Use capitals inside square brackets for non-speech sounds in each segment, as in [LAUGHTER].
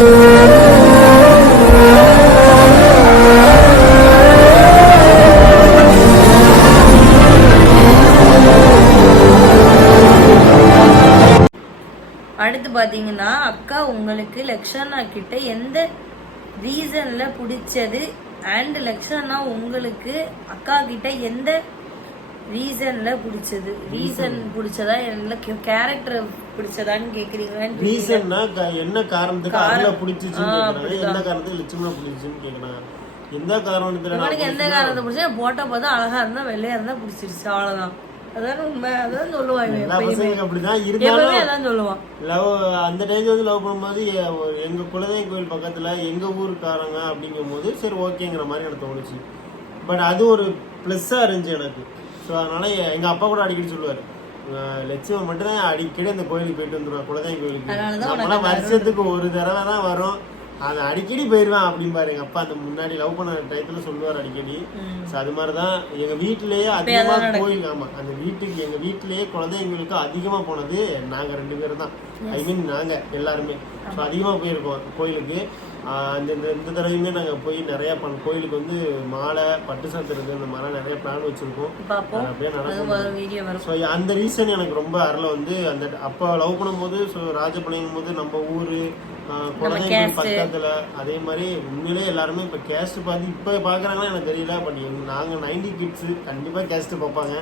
அடுத்து பாத்தீங்கன்னா அக்கா உங்களுக்கு லக்ஷனா கிட்ட எந்த ரீசன்ல பிடிச்சது? அண்ட் லக்ஷனா உங்களுக்கு அக்கா கிட்ட எந்த ரீசன்ல பிடிச்சது? ரீசன் பிடிச்சதா? என்ன கேரக்டர் பிடிச்சதான்னு கேக்குறீங்களான்னு ரீசன்னா என்ன காரணத்துக்கு அதுல பிடிச்சிச்சுன்னு கேக்குறாங்க. எந்த காரணத்துக்கு லட்சுமணா பிடிச்சிச்சுன்னு கேக்குறாங்க. எந்த காரணத்துல எந்த காரணத்தை பிடிச்சா போட்டோ பார்த்தா அழகா இருந்தா வெள்ளையா இருந்தா பிடிச்சிருச்சு. அவ்வளவுதான். அதான் உண்மை. அதான் பசங்களும் அப்படிதான். இருந்தாலும் சொல்லுவான். லவ் அந்த டைம்ல வந்து லவ் பண்ணும்போது எங்க குலதெய்வம் கோயில் பக்கத்துல எங்க ஊருக்காரங்க அப்படிங்கும் போது சரி ஓகேங்கிற மாதிரி எனக்கு தோணுச்சு. பட் அது ஒரு ப்ளஸ்ஸா இருந்துச்சு எனக்கு. ஸோ அதனால எ- எங்க அப்பா கூட அடிக்கடி சொல்லுவாரு. அஹ் லட்சுமணன் மட்டும் தான் அடிக்கடி அந்த கோயிலுக்கு போயிட்டு வந்துருவான் குலதெய்வம் கோயிலுக்கு. வருஷத்துக்கு ஒரு தடவை தான் வரும். அது அடிக்கடி போயிருவேன் அப்படிம்பாரு எங்க அப்பா அந்த முன்னாடி லவ் பண்ண டயத்துல சொல்லுவார் அடிக்கடி. ஸோ அது மாதிரி தான் எங்க வீட்டிலேயே அதிகமா கோயில் ஆமா அந்த வீட்டுக்கு எங்க வீட்டிலேயே குழந்தைங்களுக்கு அதிகமா போனது நாங்க ரெண்டு பேரும் தான் ஐ மீன் நாங்க எல்லாருமே. ஸோ அதிகமா போயிருக்கோம் கோயிலுக்கு. இந்த இந்த இந்த தடவையுமே நாங்க போய் நிறைய பண்ண கோயிலுக்கு வந்து மாலை பட்டு சாத்துறது இந்த மாதிரிலாம் நிறைய பிளான் வச்சிருக்கோம். அப்படியே நடக்கும். ஸோ அந்த ரீசன் எனக்கு ரொம்ப அருள வந்து அந்த அப்போ லவ் பண்ணும்போது ஸோ ராஜபாளையம் போது நம்ம ஊரு குழந்தைங்க பக்கத்துல அதே மாதிரி உண்மையிலே எல்லாருமே இப்போ கேஸ்ட் பார்த்து இப்போ பார்க்குறாங்கன்னா எனக்கு தெரியல பட் எங்க நாங்கள் நைன்டி கிட்ஸ் கண்டிப்பாக கேஸ்ட் பார்ப்பாங்க.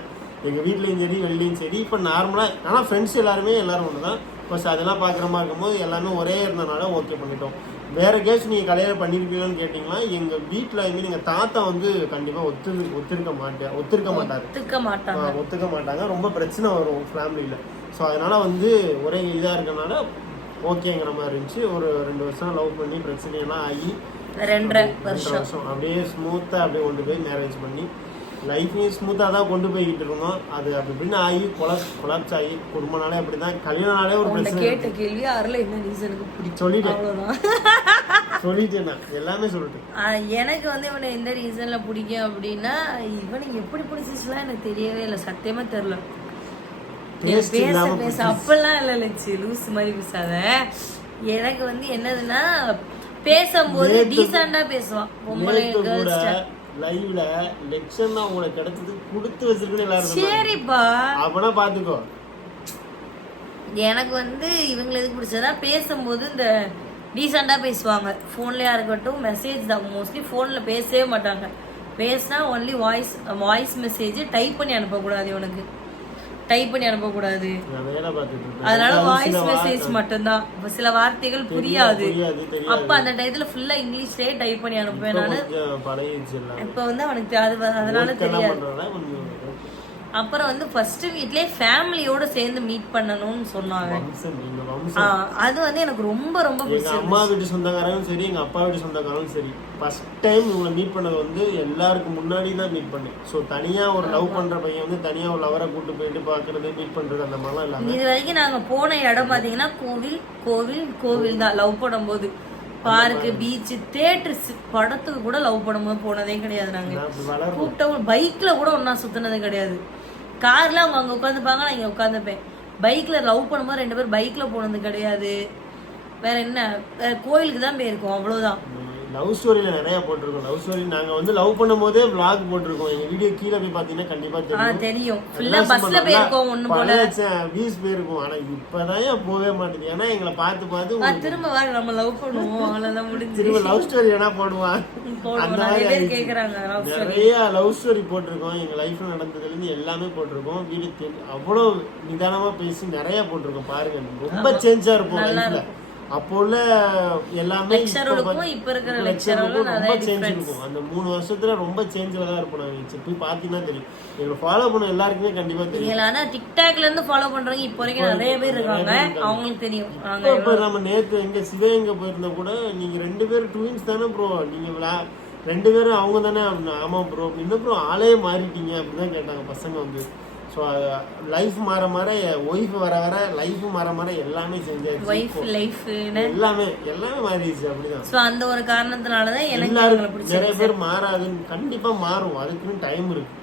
எங்கள் வீட்லேயும் சரி வெளிலையும் சரி இப்போ நார்மலாக ஆனால் ஃப்ரெண்ட்ஸ் எல்லாருமே எல்லாரும் ஒன்று தான் ஃபர்ஸ்ட் அதெல்லாம் பார்க்குற மாதிரி இருக்கும்போது எல்லாமே ஒரே இருந்தனால ஓகே பண்ணிட்டோம். வேற கேஸ் நீங்கள் கல்யாணம் பண்ணியிருப்பீங்கன்னு கேட்டிங்கன்னா எங்கள் வீட்டில் மீன் எங்கள் தாத்தா வந்து கண்டிப்பாக ஒத்து ஒத்துருக்க மாட்டேன் ஒத்துருக்க மாட்டார். ஒத்துக்க மாட்டாங்க. ஒத்துக்க மாட்டாங்க. ரொம்ப பிரச்சனை வரும் ஃபேமிலியில் ஸோ அதனால வந்து ஒரே இதாக இருக்கனால ஓகேங்கிற மாதிரி இருந்துச்சு. ஒரு ரெண்டு வருஷம் லவ் பண்ணி பிரச்சனையெல்லாம் ஆகி ரெண்டரை ரெண்டு வருஷம். வருஷம். அப்படியே ஸ்மூத்தாக அப்படியே கொண்டு போய் மேரேஜ் பண்ணி லைஃப்பையும் ஸ்மூத்தாக தான் கொண்டு போய்கிட்டு இருந்தோம். அது அப்படி இப்படின்னு ஆகி கொலாப்ஸ் கொலாப்ஸ் ஆகி குடும்பனாலே அப்படி தான் கல்யாணம்னாலே ஒரு பிரச்சனை. கேட்ட கேள்வி அருள என்ன ரீசனுக்கு பிடிக்கும். சொல்லிட்டேன். சொல்லிட்டேன் நான். எல்லாமே சொல்லிட்டேன். எனக்கு வந்து இவனை எந்த ரீசன்ல பிடிக்கும் அப்படின்னா இவனுக்கு எப்படி பிடிச்சிச்சுலாம் எனக்கு தெரியவே இல்லை. சத்தியமா Taste பேச பேச அப்பெல்லாம் இல்ல லட்சி லூஸ் மாதிரி பேசாத. எனக்கு வந்து என்னதுன்னா பேசும்போது டீசெண்டா பேசுவான். பொம்பளை கேர்ள்ஸ் லைவ்ல லெக்ஷன் தான் உங்களுக்கு கிடைச்சது கொடுத்து வச்சிருக்குன்னு எல்லாரும். சரிப்பா. அப்பனா பாத்துக்கோ. எனக்கு வந்து இவங்களை எதுக்கு பிடிச்சதா பேசும்போது இந்த டீசெண்டாக பேசுவாங்க. ஃபோன்லயா இருக்கட்டும் மெசேஜ் தான். மோஸ்ட்லி ஃபோனில் பேசவே மாட்டாங்க. பேசினா only voice voice message type பண்ணி அனுப்பக்கூடாது இவனுக்கு. டைப் பண்ணி அனுப்பக்கூடாது. அதனால வாய்ஸ் மெசேஜ் மட்டும்தான். சில வார்த்தைகள் புரியாது. அப்ப அந்த டயத்துல ஃபுல்லா இங்கிலீஷ்லயே டைப் பண்ணி அனுப்புவேன் நானு. இப்ப வந்து அவனுக்கு அது அதனால தெரியாது. அப்புறம் வந்து ஃபர்ஸ்ட் வீட்லயே ஃபேமிலியோட சேர்ந்து மீட் பண்ணணும்னு சொன்னாங்க. அது வந்து எனக்கு ரொம்ப ரொம்ப அம்மா வீட்டு சொந்தக்காரங்களும் சரி எங்க அப்பா வீட்டு சொந்தக்காரங்களும் சரி. ஃபர்ஸ்ட் டைம் இவங்களை மீட் பண்ணது வந்து எல்லாருக்கும் முன்னாடி தான் மீட் பண்ணேன். ஸோ தனியா ஒரு லவ் பண்ற பையன் வந்து தனியா ஒரு லவரை கூட்டு போயிட்டு பாக்குறது மீட் பண்றது அந்த மாதிரிலாம் இல்லாம. இது வரைக்கும் நாங்க போன இடம் பாத்தீங்கன்னா கோவில் கோவில் கோவில் தான் லவ் பண்ணும்போது. பார்க்கு பீச் தேட்டர் படத்துக்கு கூட லவ் பண்ணும்போது போனதே கிடையாது நாங்க. நான் அப்படி வளரும் கூப்பிட்டவங்க பைக்ல கூட ஒண்ணா சுத்தினது கிடையாது. கார்ல அவங்க அங்க உட்காந்துப்பாங்க நான் இங்க உட்காந்துப்பேன் பைக்ல லவ் பண்ணும்போது ரெண்டு பேரும் பைக்ல போனது கிடையாது. வேற என்ன? வேற கோயிலுக்கு தான் போயிருக்கோம் அவ்வளவுதான். லவ் ஸ்டோரியில நிறைய போட்டிருக்கோம். லவ் ஸ்டோரி நாங்க வந்து லவ் பண்ணும் போதே vlog போட்டிருக்கோம். எங்க வீடியோ கீழே போய் பாத்தீங்கன்னா கண்டிப்பா ஆ தெரியும். தெரியும். ஃபுல்லா பஸ்ல போயிருக்கோம் ஒண்ணு போல. வியூஸ் போயிருக்கும். ஆனா இப்பதான் ஏன் போகவே மாட்டேங்குது? ஏன்னா எங்களை பார்த்து பார்த்து திரும்ப வர நம்ம லவ் பண்ணுவோம். அவ்வளவுதான் முடிஞ்சு திரும்ப லவ் ஸ்டோரி வேணா போடுவான் போடுவோம் அந்த நிறைய மாதிரி பேர் ஆயிடுச்சு. கேக்குறாங்க love story. நிறைய லவ் ஸ்டோரி போட்டிருக்கோம். எங்க லைஃப்ல நடந்ததுல இருந்து எல்லாமே போட்டிருக்கோம். வீடு தெரி- அவ்வளவு நிதானமா பேசி நிறைய போட்டிருக்கோம். பாருங்க ரொம்ப சேஞ்சா இருப்போம் லைஃப்ல அப்போ உள்ள எல்லாமே இப்போ இருக்கிற நிறைய ரொம்ப சேஞ்ச் இருக்கும். அந்த மூணு வருஷத்துல ரொம்ப சேஞ்சில் தான் இருப்போம் நாங்க. சரி, போய் பாத்தீங்கன்னா தெரியும். எங்களை ஃபாலோ பண்ண எல்லாருக்குமே கண்டிப்பா தெரியும். நீங்க ஆனா டிக்டாக்ல இருந்து ஃபாலோ பண்றவங்க இப்போ வரைக்கும் நிறைய பேர் இருக்காங்க. அவங்களுக்கு தெரியும். இப்போ நம்ம நேத்து எங்க சிவகங்கை போயிருந்தா கூட நீங்க ரெண்டு பேரும் ட்வின்ஸ் தானே ப்ரோ நீங்க விளா- ரெண்டு பேரும் அவங்க தானே அப்படின்னா ஆமா ப்ரோ இன்னும் ப்ரோ ஆளே மாறிட்டீங்க அப்படிதான் கேட்டாங்க பசங்க வந்து. ஸோ லைஃப் மாற மாற ஒய்ஃப் வர வர லைஃப் மாற மாற எல்லாமே செஞ்சாச்சு ஒய்ஃப் லைஃப்னு எல்லாமே எல்லாமே மாறிடுச்சு அப்படிதான். சோ அந்த ஒரு காரணத்தினாலதான் எனக்கு இவங்களை எல்லாரும் நிறைய பேர் மாறாதுன்னு கண்டிப்பா மாறும். அதுக்குன்னு டைம் இருக்கு.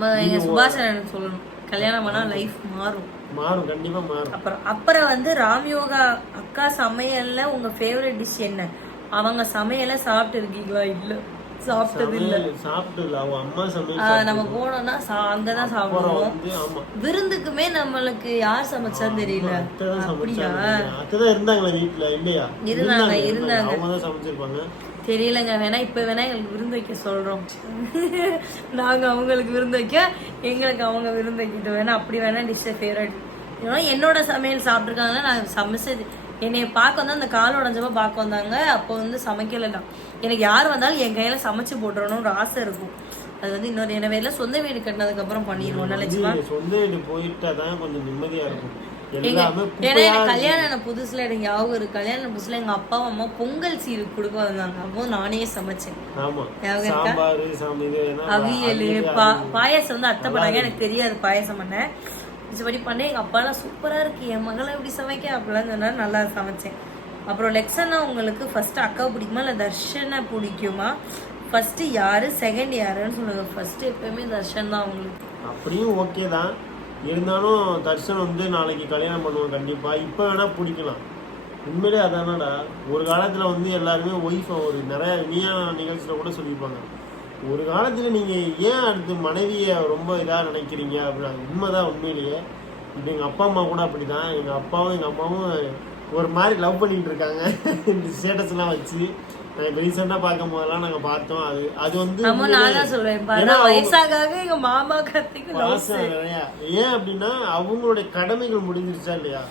ம- எங்க சுபாஷன் எனக்கு சொல்லணும். கல்யாணம் பண்ணா லைஃப் மாறும். மாறும் கண்டிப்பா மாறும். அப்புறம் அப்புறம் வந்து ராம்யோகா அக்கா சமையல்ல உங்க ஃபேவரட் டிஷ் என்ன? அவங்க சமையல சாப்பிட்டு இருக்கீங்களா? இல்ல. சாப்பிட்டது இல்ல. சமையல் சாப்பிட்டதுல அவங்க அம்மா சமையல் ஆஹ் நம்ம போனோம்னா அங்கதான் அப்புறம் சாப்பிடுவோம். விருந்துக்குமே நம்மளுக்கு யார் சமைச்சான்னு தெரியல. தான் அப்படியா? தான் இருந்தாங்களா இல்லையா? இருந்தாங்க, இருந்தாங்க. அவங்க தான் சமைச்சிருப்பாங்க. தெரியலங்க வேணா இப்ப வேணா எங்களுக்கு விருந்து வைக்க சொல்றோம். [LAUGHS] நாங்க அவங்களுக்கு விருந்து வைக்க எங்களுக்கு அவங்க விருந்து வைக்கிட்டு வேணா அப்படி வேணா டிஷ் ஃபேவரட் என்னோட சமையல் சாப்பிட்ருக்காங்கன்னா நான் சமைச்சது என்னை பார்க்க வந்து அந்த கால் உடஞ்சப்ப பார்க்க வந்தாங்க. அப்போ வந்து சமைக்கல தான் எனக்கு யார் வந்தாலும் என் கையில சமைச்சு போட்டுறணும் ஒரு ஆசை இருக்கும். அது வந்து இன்னொரு என்ன வேலை சொந்த வீடு கட்டினதுக்கு அப்புறம் பண்ணிடுவோம் நினைச்சுமா சொந்த வீடு போயிட்டா தான் கொஞ்சம் நிம்மதியா இருக்கும். ஏன்னா எனக்கு கல்யாணம் புதுசுல எனக்கு ஞாபகம் இருக்கு. கல்யாணம் புதுசுல எங்க அப்பா அம்மா பொங்கல் சீரு கொடுக்க வந்தாங்க. அப்போ நானே சமைச்சேன். ஞாபகம் இருக்கா? என்ன அவியல் பா பாயாசம் வந்து அத்தை பண்ணாங்க. எனக்கு தெரியாது பாயாசம் பண்ண மிச்சபடி பண்ணேன். எங்க அப்பாலாம் சூப்பராக இருக்கு. என் மகளை எப்படி சமைக்க? அப்படிலாம் சொன்னால் நல்லா சமைச்சேன். அப்புறம் லெக்ஸன்னா உங்களுக்கு ஃபஸ்ட்டு அக்காவை பிடிக்குமா? இல்லை தர்ஷனை பிடிக்குமா? ஃபஸ்ட்டு யார்? செகண்ட் யாருன்னு சொல்லுங்கள் ஃபஸ்ட்டு எப்பயுமே தர்ஷன் தான் உங்களுக்கு. அப்படியும் ஓகே தான். இருந்தாலும் தர்ஷன் வந்து நாளைக்கு கல்யாணம் பண்ணுவோம் கண்டிப்பாக இப்போ வேணால் பிடிக்கலாம். உண்மையிலே அதானடா. ஒரு காலத்தில் வந்து எல்லாருமே ஒய்ஃப் ஒரு நிறைய நீயா நிகழ்ச்சியில் கூட சொல்லியிருப்பாங்க. ஒரு காலத்துல நீங்க ஏன் அடுத்து மனைவியை ரொம்ப இதா நினைக்கிறீங்க? அப்படின்னு உண்மைதான் உண்மையிலேயே. இப்போ எங்க அப்பா அம்மா கூட அப்படிதான். எங்க அப்பாவும் எங்க அம்மாவும் ஒரு மாதிரி லவ் பண்ணிட்டு இருக்காங்க. இந்த ஸ்டேட்டஸ் எல்லாம் வச்சு. நான் இப்போ ரீசெண்டாக பார்க்கும் போதெல்லாம் நாங்கள் பார்த்தோம். அது அது வந்து தான் ஏன் அப்படின்னா அவங்களுடைய கடமைகள் முடிஞ்சிருச்சா இல்லையா?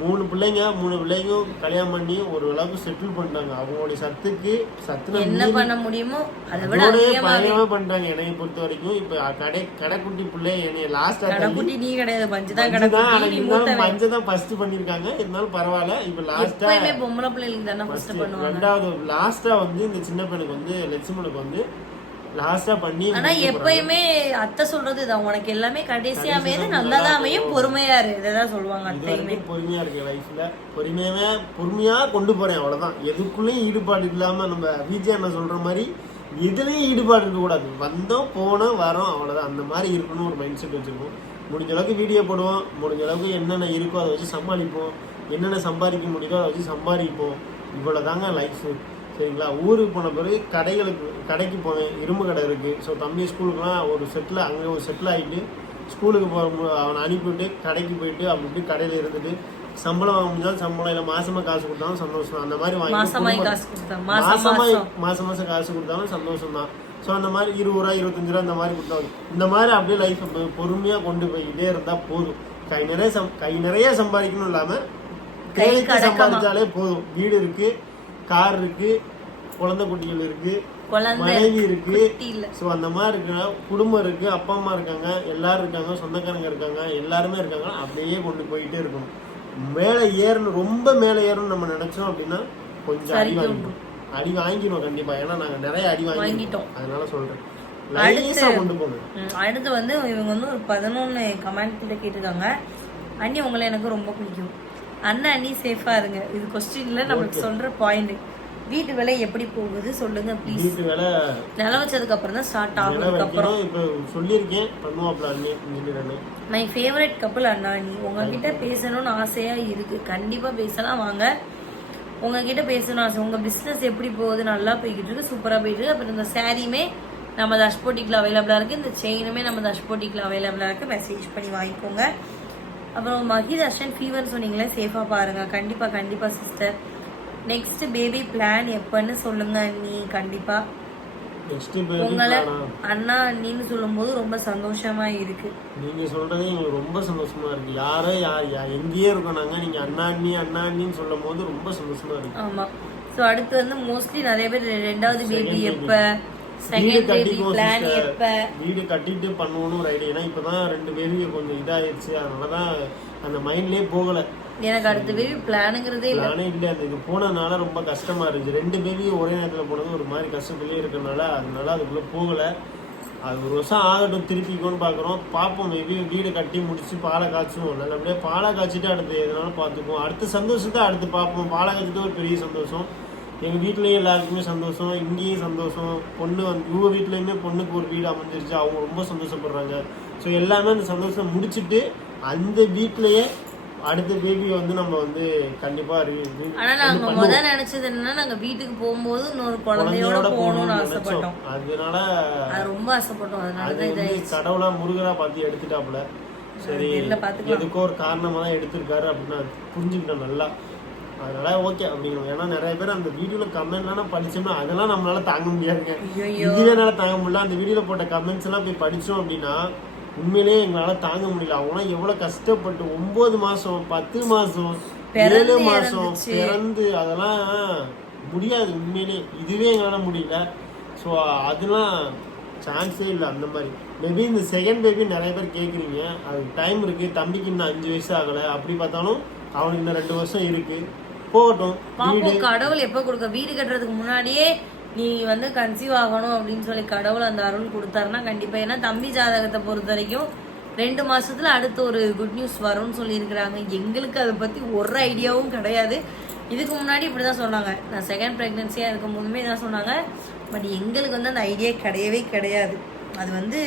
மூணு பிள்ளைங்க மூணு பிள்ளைங்களும் கல்யாணம் பண்ணி ஒரு அளவுக்கு செட்டில் பண்ணிட்டாங்க. அவங்களுடைய சத்துக்கு சத்துல என்ன பண்ண முடியுமோ அதை விட பயங்கரமா பண்ணிட்டாங்க என்னைய பொறுத்த வரைக்கும் இப்ப கடை கடைக்குட்டி பிள்ளை என்னைய லாஸ்டா கடைக்குட்டி நீ கிடையாது பஞ்சு தான் கடைக்குட்டி தான் ஃபர்ஸ்ட் பண்ணிருக்காங்க இருந்தாலும் பரவாயில்ல இப்ப லாஸ்டா பொம்பளை பிள்ளைங்களுக்கு தானே ஃபர்ஸ்ட் பண்ணுவாங்க. ரெண்டாவது லாஸ்டா வந்து இந்த சின்ன பையனுக்கு வந்து லட்சுமணுக்கு வந்து லாஸ்டா பண்ணி ஆனா எப்பயுமே அத்தை சொல்றது இதான். உனக்கு எல்லாமே கடைசியா அமையுது நல்லா தான் அமையும் பொறுமையா இரு. இதான் சொல்லுவாங்க அத்தையுமே பொறுமையா இருக்கு லைஃப்ல பொறுமையாவே பொறுமையா கொண்டு போறேன் அவ்வளவுதான். எதுக்குள்ளயும் ஈடுபாடு இல்லாம நம்ம விஜய் என்ன சொல்ற மாதிரி எதுலயும் ஈடுபாடு இருக்க கூடாது வந்தோம் போனோம் வரோம் அவ்வளவுதான். அந்த மாதிரி இருக்கணும் ஒரு மைண்ட் செட் வச்சிருக்கோம். முடிஞ்ச அளவுக்கு வீடியோ போடுவோம். முடிஞ்ச அளவுக்கு என்னென்ன இருக்கோ அதை வச்சு சமாளிப்போம். என்னென்ன சம்பாதிக்க முடியுதோ அதை வச்சு சம்பாதிப்போம். இவ்வளவுதாங்க லைஃப் சரிங்களா? ஊருக்கு போன பிறகு கடைகளுக்கு கடைக்கு போவேன் இரும்பு கடை இருக்கு. ஸோ தம்பி ஸ்கூலுக்குலாம் ஒரு செட்டில் அங்கே ஒரு செட்டில் ஆகிட்டு ஸ்கூலுக்கு போகிற அவனை அனுப்பிவிட்டு கடைக்கு போயிட்டு அப்படி இப்படி கடையில் இருந்துட்டு சம்பளம் வாங்க முடிஞ்சாலும் சம்பளம் இல்லை மாசமா காசு கொடுத்தாலும் சந்தோஷம் தான். அந்த மாதிரி வாங்கி கொடுத்தா மாசம் மாசமா. காசு கொடுத்தாலும் சந்தோஷம் தான். ஸோ அந்த மாதிரி இருபது ரூபா இருபத்தஞ்சு ரூபா இந்த மாதிரி கொடுத்தாலும். இந்த மாதிரி அப்படியே லைஃப் பொறுமையா கொண்டு போய்கிட்டே இருந்தா போதும். கை நிறைய சம் கை நிறைய சம்பாதிக்கணும் இல்லாம கை தேவைக்கு. சம்பாதிச்சாலே போதும். வீடு இருக்கு கார் இருக்கு குழந்தை குட்டிகள் இருக்கு மனைவி இருக்கு. ஸோ அந்த மாதிரி இருக்கிற குடும்பம் இருக்கு அப்பா அம்மா இருக்காங்க எல்லாரும் இருக்காங்க சொந்தக்காரங்க இருக்காங்க எல்லாருமே இருக்காங்க அப்படியே கொண்டு போயிட்டே இருக்கணும். மேலே ஏறணும் ரொம்ப மேலே ஏறணும்னு நம்ம நினைச்சோம் அப்படின்னா கொஞ்சம் அடி. வாங்கிடும் அடி வாங்கிடுவோம் கண்டிப்பா. ஏன்னா நாங்க நிறைய அடி வாங்கிட்டோம். அதனால சொல்றேன். அடுத்து வந்து இவங்க வந்து ஒரு பதினொன்று கமெண்ட் கிட்ட கேட்டிருக்காங்க. அண்ணி உங்களை எனக்கு ரொம்ப பிடிக்கும். அண்ணன் அண்ணி சேஃபா இருங்க. இது கொஸ்டின்ல நம்மளுக்கு சொல்ற பாயிண்ட் வீட்டு வேலை எப்படி போகுது? சொல்லுங்க ப்ளீஸ் வீட்டு வேலை நில வச்சதுக்கு அப்புறம் தான் ஸ்டார்ட் ஆகுதுக்கு அப்புறம். இப்போ சொல்லியிருக்கேன். பண்ணுவாப்ல அண்ணே மை ஃபேவரட் கப்பல் அண்ணா நீ உங்ககிட்ட பேசணும்னு ஆசையா இருக்கு. கண்டிப்பா பேசலாம். வாங்க. உங்ககிட்ட பேசணும் ஆசை. உங்க பிசினஸ் எப்படி போகுது? நல்லா போய்கிட்டு இருக்கு. சூப்பரா போயிட்டு இருக்கு. அப்புறம் இந்த சாரியுமே நம்ம தஷ்போட்டிக்கில் அவைலபிளா இருக்கு. இந்த செயினுமே நம்ம தஷ்போட்டிக்கில் அவைலபிளா இருக்கு. மெசேஜ் பண்ணி வாங்கிக்கோங்க. அப்புறம் மகிதர்ஷன் ஃபீவர் சொன்னீங்களே சேஃபா பாருங்க. கண்டிப்பா கண்டிப்பா சிஸ்டர் நெக்ஸ்ட் பேபி பிளான் எப்பன்னு சொல்லுங்க நீ கண்டிப்பா. நெக்ஸ்ட் உங்களை அண்ணா அண்ணின்னு சொல்லும்போது ரொம்ப சந்தோஷமா இருக்கு. நீங்க சொல்றதே எங்களுக்கு ரொம்ப சந்தோஷமா இருக்கு. யாரோ யார் எங்கேயே இருக்கோம் நாங்க. நீங்க அண்ணா அண்ணி அண்ணா அண்ணின்னு சொல்லும் போது ரொம்ப சந்தோஷமா இருக்கு. ஆமா. சோ அடுத்து வந்து மோஸ்ட்லி நிறைய பேர் ரெண்டாவது பேபி. எப்ப? Second baby plan. எப்ப வீடு கட்டிட்டு பண்ணணும்னு ஒரு ஐடியா ஏன்னா இப்பதான் ரெண்டு பேபி கொஞ்சம் இதாயிருச்சு. அதனாலதான் அந்த மைண்ட்லயே போகல. எனக்கு அடுத்த பேபி பிளானுங்கிறதே இல்ல. நானே இல்லை அந்த இது போனதுனால ரொம்ப கஷ்டமா இருந்துச்சு. ரெண்டு பேபி ஒரே நேரத்துல போனது ஒரு மாதிரி கஷ்டத்துலயே இருக்கறனால அதனால அதுக்குள்ள போகல. அது ஒரு வருஷம் ஆகட்டும் திருப்பிக்கோன்னு பார்க்குறோம் பார்ப்போம் மேபி வீடு கட்டி முடிச்சு பாலை காய்ச்சுவோம். நல்லபடியாக பாலை காய்ச்சிட்டு அடுத்து எதனாலும் பார்த்துக்குவோம் அடுத்த சந்தோஷத்தை அடுத்து பார்ப்போம் பாலை காய்ச்சிட்டு ஒரு பெரிய சந்தோஷம். எங்கள் வீட்லேயும் எல்லாருக்குமே சந்தோஷம் இங்கேயும் சந்தோஷம். பொண்ணு வந்து இவங்க வீட்லேயுமே பொண்ணுக்கு ஒரு வீடு அமைஞ்சிருச்சு. அவங்க ரொம்ப சந்தோஷப்படுறாங்க. ஸோ எல்லாமே அந்த சந்தோஷம் முடிச்சுட்டு அந்த வீட்லயே அடுத்த பேபி வந்து நம்ம வந்து கண்டிப்பா ஆனா நாங்க முத நினைச்சது என்னன்னா நாங்க வீட்டுக்கு போகும்போது இன்னொரு குழந்தையோட போகணும்னு ஆசைப்பட்டோம். அதனால அது ரொம்ப ஆசைப்பட்டோம். அதனால தான் கடவுளா முருகரா பார்த்து எடுத்துட்டாப்புல. சரி. எதுக்கோ ஒரு காரணமா தான் எடுத்திருக்காரு அப்படின்னு நான் புரிஞ்சுக்கிட்டேன் நல்லா. அதனால ஓகே அப்படிங்கிறோம். ஏன்னா நிறைய பேர் அந்த வீடியோல கமெண்ட்லாம் படிச்சோம்னா அதெல்லாம் நம்மளால தாங்க முடியாதுங்க. இதுவே என்னால தாங்க முடியல. அந்த வீடியோல போட்ட கமெண்ட்ஸ் எல்லாம் போய் படிச்சோம் அப்படின்னா உண்மையிலேயே எங்களால தாங்க முடியல. அவங்களாம் எவ்வளவு கஷ்டப்பட்டு ஒன்பது மாசம் பத்து மாசம் பிறந்து ஏழு மாசம் இறந்துச்சு. பிறந்து அதெல்லாம் முடியாது உண்மையிலேயே. இதுவே எங்களால முடியல. ஸோ அதெல்லாம் சான்ஸே இல்லை அந்த மாதிரி. மேபி இந்த செகண்ட் பேபி நிறைய பேர் கேட்குறீங்க அது டைம் இருக்கு. தம்பிக்கு இன்னும் அஞ்சு வயசு ஆகலை. அப்படி பார்த்தாலும் அவனுக்கு இன்னும் ரெண்டு வருஷம் இருக்கு. போகட்டும். பாப்போம் கடவுள் எப்ப கொடுக்க? வீடு கட்டுறதுக்கு முன்னாடியே நீ வந்து கன்சீவ் ஆகணும் அப்படின்னு சொல்லி கடவுள் அந்த அருள் கொடுத்தாருன்னா கண்டிப்பா. ஏன்னா தம்பி ஜாதகத்தை பொறுத்த வரைக்கும் ரெண்டு மாசத்துல அடுத்து ஒரு குட் நியூஸ் வரும்னு சொல்லியிருக்கிறாங்க. எங்களுக்கு அதை பத்தி ஒரு ஐடியாவும் கிடையாது. இதுக்கு முன்னாடி இப்படிதான் சொன்னாங்க. நான் செகண்ட் ப்ரெக்னன்சியா இருக்கும் போதுமே தான் சொன்னாங்க. பட் எங்களுக்கு வந்து அந்த ஐடியா கிடையவே கிடையாது. அது வந்து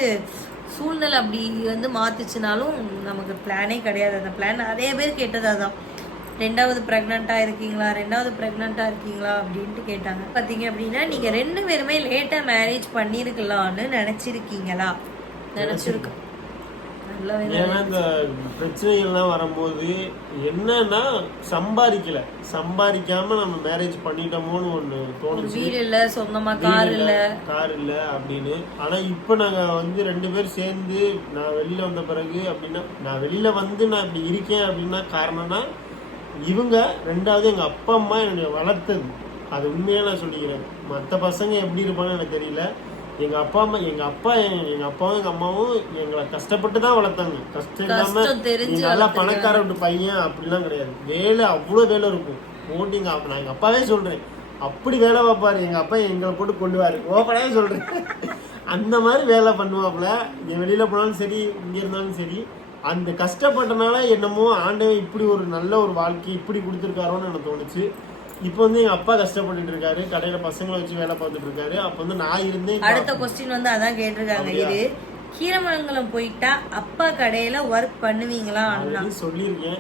சூழ்நிலை அப்படி வந்து மாத்துச்சுனாலும் நமக்கு பிளானே கிடையாது. அந்த பிளான் நிறைய பேர் கேட்டது அதான். ரெண்டாவது ப்ரெக்னெண்ட்டாக இருக்கீங்களா? ரெண்டாவது ப்ரெக்னெண்ட்டாக இருக்கீங்களா? அப்படின்ட்டு கேட்டாங்க. பார்த்தீங்க அப்படின்னா நீங்கள் ரெண்டு பேருமே லேட்டாக மேரேஜ் பண்ணியிருக்கலாம்னு நினச்சிருக்கீங்களா? நினச்சிருக்க நல்ல வேலை ஏன்னா இந்த பிரச்சனைகள்லாம் வரும்போது என்னன்னா சம்பாதிக்கல. சம்பாதிக்காம நம்ம மேரேஜ் பண்ணிட்டோமோன்னு ஒண்ணு ஒரு தோணுச்சு வீடு இல்லை சொந்தமாக கார் இல்லை கார் இல்ல அப்படின்னு. ஆனா இப்ப நாங்க வந்து ரெண்டு பேரும் சேர்ந்து நான் வெளியில வந்த பிறகு அப்படின்னா நான் வெளியில வந்து நான் இப்படி இருக்கேன் அப்படின்னா காரணம்னா இவங்க ரெண்டாவது எங்க அப்பா அம்மா என்னை வளர்த்தது. அது உண்மையா நான் சொல்லிக்கிறேன். மற்ற பசங்க எப்படி இருப்பான்னு எனக்கு தெரியல. எங்க அப்பா அம்மா எங்க அப்பா எங்க எங்க அப்பாவும் எங்க அம்மாவும் எங்களை கஷ்டப்பட்டு தான் வளர்த்தாங்க. கஷ்டம் இல்லாம கஷ்டம் தெரிஞ்சு நீ நல்லா பணக்கார வீட்டு பையன் அப்படிலாம் கிடையாது. வேலை அவ்வளோ வேலை இருக்கும். போட்டு எங்க அப்பா நான் எங்க அப்பாவே சொல்றேன். அப்படி வேலை பார்ப்பாரு. எங்க அப்பா எங்களை போட்டு கொண்டுவாரு ஓப்பனாவே சொல்றேன். அந்த மாதிரி வேலை பண்ணுவாப்புல. இங்க வெளியில போனாலும் சரி இங்க இருந்தாலும் சரி. அந்த கஷ்டப்பட்டனால என்னமோ ஆண்டவன் இப்படி ஒரு நல்ல ஒரு வாழ்க்கை இப்படி கொடுத்துருக்காரோன்னு எனக்கு தோணுச்சு. இப்போ வந்து எங்க அப்பா கஷ்டப்பட்டுட்டு இருக்காரு. கடையில பசங்களை வச்சு வேலை பார்த்துட்டு இருக்காரு. அப்ப வந்து நான் இருந்தேன் அடுத்த கொஸ்டின் வந்து அதான் கேட்டிருக்காங்க. இது கீரமங்கலம் போயிட்டா அப்பா கடையில ஒர்க் பண்ணுவீங்களா சொல்லியிருக்கேன்.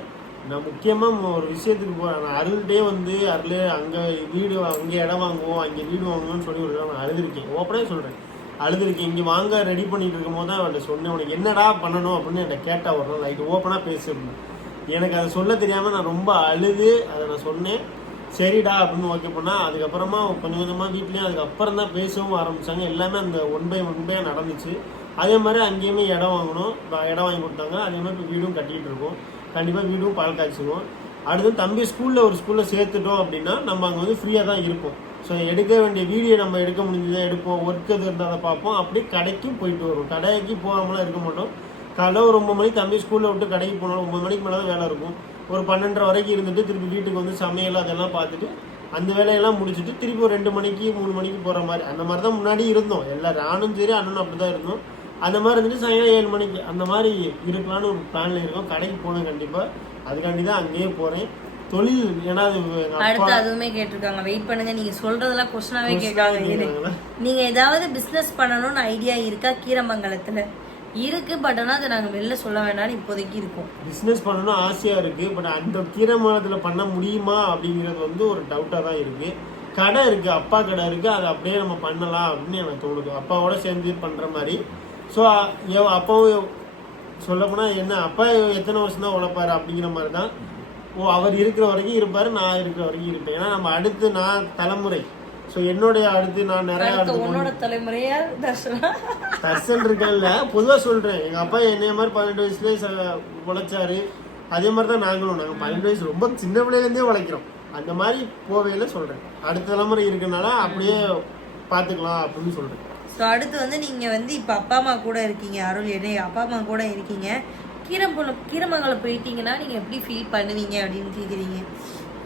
நான் முக்கியமா ம- ஒரு விஷயத்துக்கு போறேன். நான் அருள்கிட்டே வந்து அருள் அங்க வீடு அங்க இடம் வாங்குவோம் அங்க வீடு வாங்குவோம்னு சொல்லி ஒரு நான் அழுதுருக்கேன் ஓப்பனே சொல்றேன். அழுதுருக்கு இங்கே வாங்க ரெடி பண்ணிட்டு இருக்கும் போது தான் அவன்கிட்ட சொன்னேன் உனக்கு என்னடா பண்ணணும்? அப்படின்னு என்கிட்ட கேட்டா ஒரு நாள் நைட்டு ஓப்பனாக பேசு அப்படின்னு. எனக்கு அதை சொல்ல தெரியாமல் நான் ரொம்ப அழுது அதை நான் சொன்னேன். சரிடா அப்படின்னு ஓகே பண்ணால் அதுக்கப்புறமா கொஞ்சம் கொஞ்சமாக வீட்லேயும் அதுக்கப்புறம் தான் பேசவும் ஆரம்பிச்சாங்க. எல்லாமே அந்த ஒன் பை ஒன் பை நடந்துச்சு. அதே மாதிரி அங்கேயுமே இடம் வாங்கணும் இடம் வாங்கி கொடுத்தாங்க. அதே மாதிரி இப்போ வீடும் கட்டிகிட்டு இருக்கோம். கண்டிப்பாக வீடும் பால் காய்ச்சுவோம். அடுத்து தம்பி ஸ்கூலில் ஒரு ஸ்கூலில் சேர்த்துட்டோம் அப்படின்னா நம்ம அங்கே வந்து ஃப்ரீயாக தான் இருப்போம். ஸோ எடுக்க வேண்டிய வீடியோ நம்ம எடுக்க முடிஞ்சதை எடுப்போம். ஒர்க் எது இருந்தால் அதை பார்ப்போம். அப்படியே கடைக்கும் போயிட்டு வருவோம். கடைக்கு போகாமலாம் இருக்க மாட்டோம். காலைல ஒரு ஒம்பது மணிக்கு தம்பி ஸ்கூலில் விட்டு கடைக்கு போனாலும் ஒம்பது மணிக்கு மேலே தான் வேலை இருக்கும். ஒரு பன்னெண்டரை வரைக்கும் இருந்துட்டு திருப்பி வீட்டுக்கு வந்து சமையல் அதெல்லாம் பார்த்துட்டு அந்த வேலையெல்லாம் முடிச்சுட்டு திருப்பி ஒரு ரெண்டு மணிக்கு மூணு மணிக்கு போகிற மாதிரி. அந்த மாதிரி தான் முன்னாடி இருந்தோம். எல்லாம் நானும் சரி அண்ணனும் அப்படி தான் இருந்தோம். அந்த மாதிரி இருந்துட்டு சாயங்காலம் ஏழு மணிக்கு அந்த மாதிரி இருக்கலாம்னு ஒரு பிளானில் இருக்கோம். கடைக்கு போகணும் கண்டிப்பாக அதுக்காண்டி தான் அங்கேயே போகிறேன் தொழில் ஏன்னா அடுத்து அதுவுமே கேட்டிருக்காங்க. வெயிட் பண்ணுங்க. நீங்க சொல்றதெல்லாம் கொஸ்டினாவே கேட்காங்க? நீங்க ஏதாவது பிசினஸ் பண்ணணும்னு ஐடியா இருக்கா? கீரமங்கலத்துல. இருக்கு பட் ஆனா அதை நாங்க வெளில சொல்ல வேண்டாம்னு இப்போதைக்கு இருக்கோம். பிஸ்னஸ் பண்ணணும்னு ஆசையாக இருக்குது பட் அந்த கீரமானத்தில் பண்ண முடியுமா அப்படிங்கிறது வந்து ஒரு டவுட்டாக தான் இருக்குது கடை இருக்குது அப்பா கடை இருக்குது அதை அப்படியே நம்ம பண்ணலாம் அப்படின்னு எனக்கு தோணுது. அப்பாவோட சேர்ந்து பண்ணுற மாதிரி. ஸோ அப்பாவும் சொல்லப்போனால் என்ன? அப்பா எத்தனை வருஷம் தான் உழைப்பாரு அப்படிங்கிற மாதிரி தான் ஓ அவர் இருக்கிற வரைக்கும் இருப்பார் நான் இருக்கிற வரைக்கும் இருப்பேன். ஏன்னா நம்ம அடுத்து நான் தலைமுறை. ஸோ என்னுடைய அடுத்து நான் நிறைய உன்னோட தலைமுறையா? தர்ஷனா? தர்சன் இருக்கான்ல பொதுவா சொல்றேன். எங்க அப்பா என்னைய மாதிரி பன்னெண்டு வயசுலயே உழைச்சாரு. அதே மாதிரி தான் நாங்களும். நாங்க பன்னெண்டு வயசு ரொம்ப சின்ன பிள்ளையில இருந்தே உழைக்கிறோம். அந்த மாதிரி போவையில சொல்றேன். அடுத்த தலைமுறை இருக்கனால அப்படியே பாத்துக்கலாம் அப்படின்னு சொல்றேன். ஸோ அடுத்து வந்து நீங்க வந்து இப்ப அப்பா அம்மா கூட இருக்கீங்க. அருள் என்ன அப்பா அம்மா கூட இருக்கீங்க. கீரம்புலம் கீரமங்கலம் போயிட்டீங்கன்னா நீங்க எப்படி ஃபீல் பண்ணுவீங்க அப்படின்னு கேக்குறீங்க.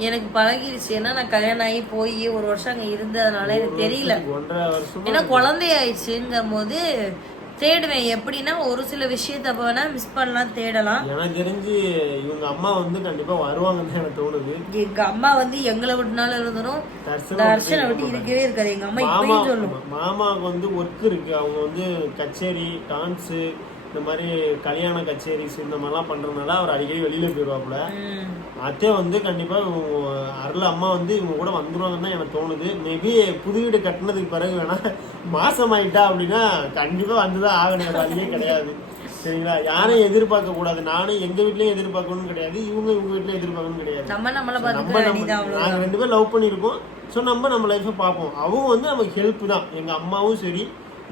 எனக்கு பழகிருச்சு. ஏன்னா நான் கல்யாணம் ஆகி போய் ஒரு வருஷம் அங்க இருந்ததுனால எனக்கு தெரியல. ஏன்னா குழந்தையாயிடுச்சுங்கும் போது தேடுவேன். எப்படின்னா ஒரு சில விஷயத்த வேணா மிஸ் பண்ணலாம் தேடலாம். எனக்கு தெரிஞ்சு இவங்க அம்மா வந்து கண்டிப்பா வருவாங்கன்னு எனக்கு தோணுது. எங்க அம்மா வந்து எங்களை விட்டுனாலும் இருந்துரும். தர்சன் தர்ஷனை விட்டு இருக்கவே இருக்காது. எங்க அம்மா மாமா இப்பயும் சொல்லும். மாமாவுக்கு வந்து ஒர்க் இருக்கு. அவங்க வந்து கச்சேரி டான்ஸு இந்த மாதிரி கல்யாண கச்சேரிஸ் இந்த மாதிரிலாம் பண்றதுனால அவர் அடிக்கடி வெளியில போயிடுவாப்புல ம். அத்தே வந்து கண்டிப்பா இவங்க அருள் அம்மா வந்து இவங்க கூட வந்துருவாங்கன்னு தான் எனக்கு தோணுது. மேபி புது வீடு கட்டினதுக்கு பிறகு வேணா மாசம் ஆயிட்டா அப்படின்னா கண்டிப்பா வந்துதான் ஆகணும். அது வழியே கிடையாது. சரிங்களா? யாரையும் எதிர்பார்க்க கூடாது. நானும் எங்க வீட்லயும் எதிர்பார்க்கணும்னு கிடையாது. இவங்க இவங்க வீட்லயும் எதிர்பார்க்கணும்னு கிடையாது. நம்ம நாங்க ரெண்டு பேரும் லவ் பண்ணியிருக்கோம். ஸோ நம்ம நம்ம லைஃப்பை பார்ப்போம். அவங்க வந்து நமக்கு ஹெல்ப் தான். எங்க அம்மாவும் சரி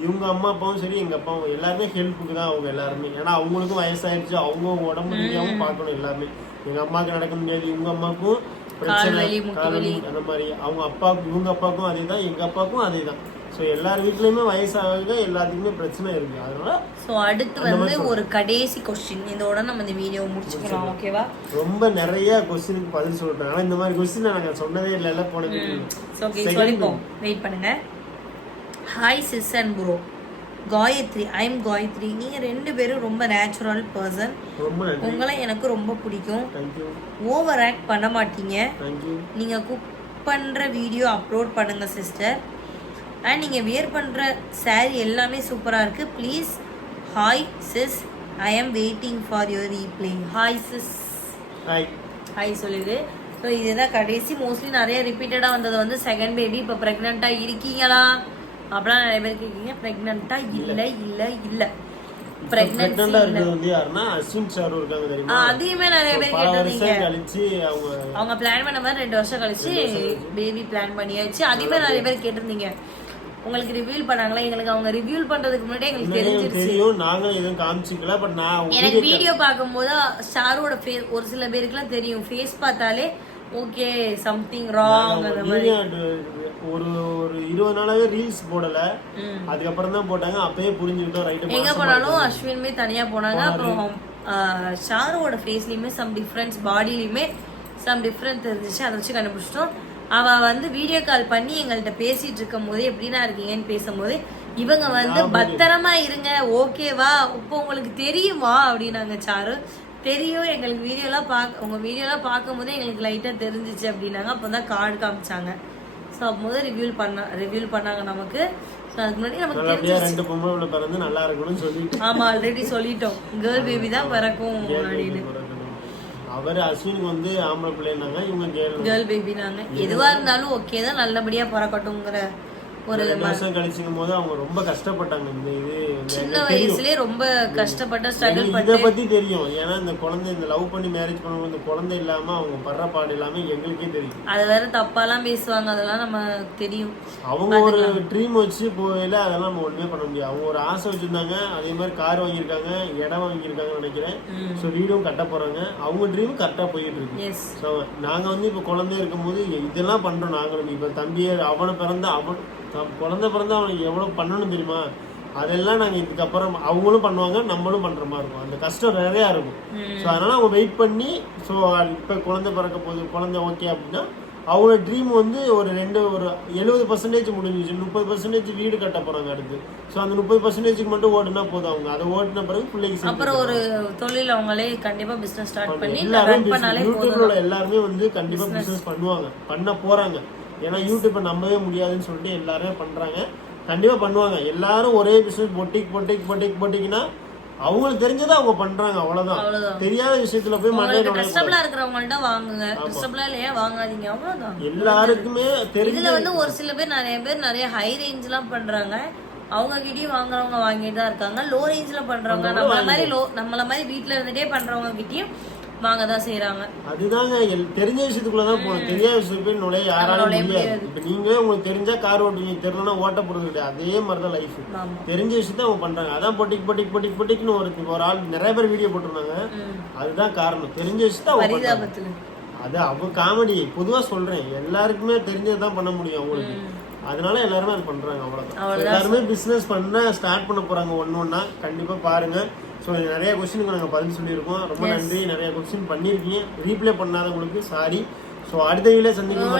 இவங்க அம்மா அப்பாவும் சரி எங்க அப்பாவும். எல்லாருமே ஹெல்ப்புக்கு தான் அவங்க எல்லாருமே. ஏன்னா அவங்களுக்கும் வயசாயிருச்சு அவங்க உடம்பு ரீதியாகவும் பார்க்கணும் எல்லாருமே. எங்க அம்மாவுக்கு நடக்க முடியாது இவங்க அம்மாவுக்கும் பிரச்சனை. அந்த மாதிரி. அவங்க அப்பாவுக்கும் இவங்க அப்பாவுக்கும் அதே தான் எங்க அப்பாவுக்கும் அதே தான். ஸோ எல்லார் வீட்லயுமே வயசாக எல்லாத்துக்குமே பிரச்சனை இருக்கு. அதனால சோ அடுத்து வந்து ஒரு கடைசி கொஸ்டின் இதோட நம்ம இந்த வீடியோ முடிச்சுக்கலாம் ஓகேவா ரொம்ப நிறைய கொஸ்டினுக்கு பதில் சொல்லிட்டேன். ஆனா இந்த மாதிரி கொஸ்டின் நாங்க சொன்னதே இல்லைல்ல போன வீடியோல. ஸோ ஓகே Second சொல்லிப்போம் வெயிட் பண்ணுங்க. Hi sis and bro Gayathri I am Gayathri. நீங்க ரெண்டு பேரும் ரொம்ப நேச்சுரல் பர்சன் உங்களை எனக்கு ரொம்ப பிடிக்கும். ஓவர் ஆக்ட் பண்ண மாட்டீங்க. நீங்கள் குக் பண்ணுற வீடியோ அப்லோட் பண்ணுங்கள் சிஸ்டர் அண்ட் நீங்கள் வியர் பண்ணுற saree எல்லாமே சூப்பராக இருக்குது please hi sis I am waiting for your reply hi sis hi hi சொல்லுது. ஸோ இதுதான் கடைசி. மோஸ்ட்லி நிறைய ரிப்பீட்டடாக வந்தது வந்து செகண்ட் பேபி இப்போ ப்ரெக்னெண்ட்டாக இருக்கீங்களா? அப்படிலாம் நிறைய பேர் கேட்குறீங்க. ப்ரெக்னெண்ட்டாக இல்லை இல்லை இல்லை. அதையுமே நிறைய பேர் கேட்டிருந்தீங்க. அவங்க பிளான் பண்ண மாதிரி ரெண்டு வருஷம் கழிச்சு பேபி பிளான் பண்ணியாச்சு. அதுவே நிறைய பேர் கேட்டிருந்தீங்க. உங்களுக்கு ரிவ்யூல் பண்ணாங்களா? எங்களுக்கு அவங்க ரிவ்யூல் பண்றதுக்கு முன்னாடி எங்களுக்கு தெரிஞ்சிருச்சு. எனக்கு வீடியோ பார்க்கும்போது ஷாரோட ஃபேஸ் ஒரு சில பேருக்குலாம் தெரியும். ஃபேஸ் பார்த்தாலே ஓகே சம்திங் ராங் அந்த மாதிரி. ஒரு ஒரு இருபது நாளாவே ரீல்ஸ் போடல. அதுக்கப்புறம் தான் போட்டாங்க. அப்பயே புரிஞ்சுக்கிட்டோம் ரைட்டு எங்க போனாலும் அஸ்வின்மே தனியா போனாங்க. அப்புறம் ஷாரோட ஃபேஸ்லயுமே சம் டிஃப்ரென்ஸ் பாடியிலுமே சம் டிஃப்ரென்ஸ் இருந்துச்சு அதை வச்சு கண்டுபிடிச்சிட்டோம். அவ வந்து வீடியோ கால் பண்ணி எங்கள்கிட்ட பேசிட்டு இருக்கும் போது எப்படின்னா இருக்கீங்கன்னு பேசும்போது இவங்க வந்து பத்திரமா இருங்க ஓகேவா இப்போ உங்களுக்கு தெரியுமா அப்படின்னாங்க சாரு. தெரியும் எங்களுக்கு வீடியோலாம் பார்க்க உங்க வீடியோலாம் பார்க்கும்போது எங்களுக்கு லைட்டா தெரிஞ்சிச்சு அப்படின்னாங்க. அப்பதான் கார்டு காமிச்சாங்க. ஸோ அப்போது ரிவ்யூல் பண்ண ரிவ்யூல் பண்ணாங்க நமக்கு. ஸோ அதுக்கு முன்னாடி நமக்கு ரெண்டு பொம்பளை பிறந்து நல்லா இருக்கணும்னு சொல்லிட்டு. ஆமா ஆல்ரெடி சொல்லிட்டோம். கேர்ள் பேபி தான் பிறக்கும் அப்படின்னு. அவர் அஸ்வினுக்கு வந்து ஆம்பளை பிள்ளைனாங்க இவங்க கேர்ள் பேபி நாங்க. எதுவா இருந்தாலும் ஓகே தான் நல்லபடியா பிறக்கட்டும்ங்கிற ஒரு வருஷம் கழிச்சுக்கும் போது அவங்க ரொம்ப கஷ்டப்பட்டாங்க. இந்த இது சின்ன வயசுலயே ரொம்ப கஷ்டப்பட்ட ஸ்ட்ரகிள் பண்ணி இதை பத்தி தெரியும். ஏன்னா இந்த குழந்தை இந்த லவ் பண்ணி மேரேஜ் பண்ணும்போது இந்த குழந்தை இல்லாம அவங்க படுற பாடு எல்லாமே எங்களுக்கே தெரியும். அது வேற தப்பாலாம் பேசுவாங்க. அதெல்லாம் நம்ம தெரியும். அவங்க ஒரு ட்ரீம் வச்சு போயில அதெல்லாம் நம்ம ஒண்ணுமே பண்ண முடியாது. அவங்க ஒரு ஆசை வச்சிருந்தாங்க. அதே மாதிரி கார் வாங்கியிருக்காங்க இடம் வாங்கியிருக்காங்கன்னு நினைக்கிறேன். ஸோ வீடும் கட்ட போறாங்க. அவங்க ட்ரீம் கரெக்டா போயிட்டு இருக்கு. ஸோ நாங்க வந்து இப்போ குழந்தை இருக்கும்போது இதெல்லாம் பண்றோம் நாங்களும். இப்போ தம்பியை அவனை பிறந்த அவன் குழந்தை பிறந்த அவனுக்கு எவ்வளவு பண்ணணும் தெரியுமா? அதெல்லாம் நாங்க இதுக்கப்புறம் அவங்களும் பண்ணுவாங்க நம்மளும் பண்ற மாதிரி இருக்கும். அந்த கஷ்டம் நிறையா இருக்கும். ஸோ அதனால அவங்க வெயிட் பண்ணி ஸோ இப்போ குழந்தை பிறக்க போகுது குழந்தை ஓகே அப்படின்னா அவங்களோட ட்ரீம் வந்து ஒரு ரெண்டு ஒரு எழுபது பர்சன்டேஜ் முடிஞ்சிச்சு. முப்பது பர்சன்டேஜ் வீடு கட்ட போறாங்க அடுத்து. ஸோ அந்த முப்பது பர்சன்டேஜ்க்கு மட்டும் ஓடுனா போதும் அவங்க. அதை ஓட்டின பிறகு பிள்ளைக்கு அப்புறம் ஒரு தொழில் அவங்களே கண்டிப்பா பிசினஸ் ஸ்டார்ட் பண்ணி எல்லாரும் யூடியூப்ல எல்லாருமே வந்து கண்டிப்பா பிசினஸ் பண்ணுவாங்க. பண்ண போறாங்க. ஏன்னா யூடியூப்பை நம்பவே முடியாதுன்னு சொல்லிட்டு எல்லாருமே பண்றாங்க. கண்டிப்பா பண்ணுவாங்க. எல்லாரும் ஒரே பிசினஸ் பொட்டிக் பொட்டிக் பொட்டிக் பொட்டிக்னா அவங்களுக்கு தெரிஞ்சதை அவங்க பண்றாங்க. அவ்வளவுதான். தெரியாத விஷயத்துல போய் மண்டையை உங்களுக்கு நுழைய ட்ரெஸ்டபிளா இருக்கிறவங்கள்ட்ட வாங்குங்க. ட்ரெஸ்டபிளா இல்லையா வாங்காதீங்க. அவ்வளவுதான். எல்லாருக்குமே தெரிஞ்ச இதுல வந்து ஒரு சில பேர் நிறைய பேர் நிறைய ஹை ரேஞ்ச்லாம் பண்றாங்க. அவங்க கிட்டயும் வாங்குறவங்க வாங்கிட்டு தான் இருக்காங்க. லோ ரேஞ்ச்ல பண்றவங்க நம்மள மாதிரி லோ நம்மள மாதிரி வீட்ல இருந்துட்டே பண்றவங்க கிட்டயும் வாங்க தான் செய்யறாங்க அதுதாங்க தெரிஞ்ச விஷயத்துக்குள்ளதான் போகணும். தெரியாத விஷயத்துக்கு போய் நுழைய யாராலும் முடியாது. இப்ப நீங்களே உங்களுக்கு தெரிஞ்சா கார் ஓட்டுவீங்க தெரியலன்னா ஓட்ட போறது கிடையாது. அதே மாதிரிதான் லைஃப் ஆமா. தெரிஞ்ச விஷயத்த அவங்க பண்றாங்க. அதான் பொட்டிக் பொட்டிக் பொட்டிக் பொட்டிக்னு ஒரு ஒரு ஆள் நிறைய பேர் வீடியோ போட்டிருந்தாங்க. அதுதான் காரணம். தெரிஞ்ச விஷயத்த அவங்க அது அவங்க காமெடி பொதுவா சொல்றேன். எல்லாருக்குமே தெரிஞ்சதுதான் பண்ண முடியும் அவங்களுக்கு. அதனால எல்லாருமே அது பண்றாங்க. அவ்வளவுதான். எல்லாருமே பிசினஸ் பண்ண ஸ்டார்ட் பண்ண போறாங்க ஒண்ணு ஒண்ணா. கண்டிப்பா பாருங்க. ஸோ நிறைய கொஸ்டினுக்கு நாங்கள் பதில் சொல்லியிருக்கோம். ரொம்ப நன்றி. நிறைய கொஸ்டின் பண்ணியிருக்கீங்க. ரீப்ளே பண்ணாதவங்களுக்கு சாரி. ஸோ அடுத்த வீடியோல சந்திக்கும்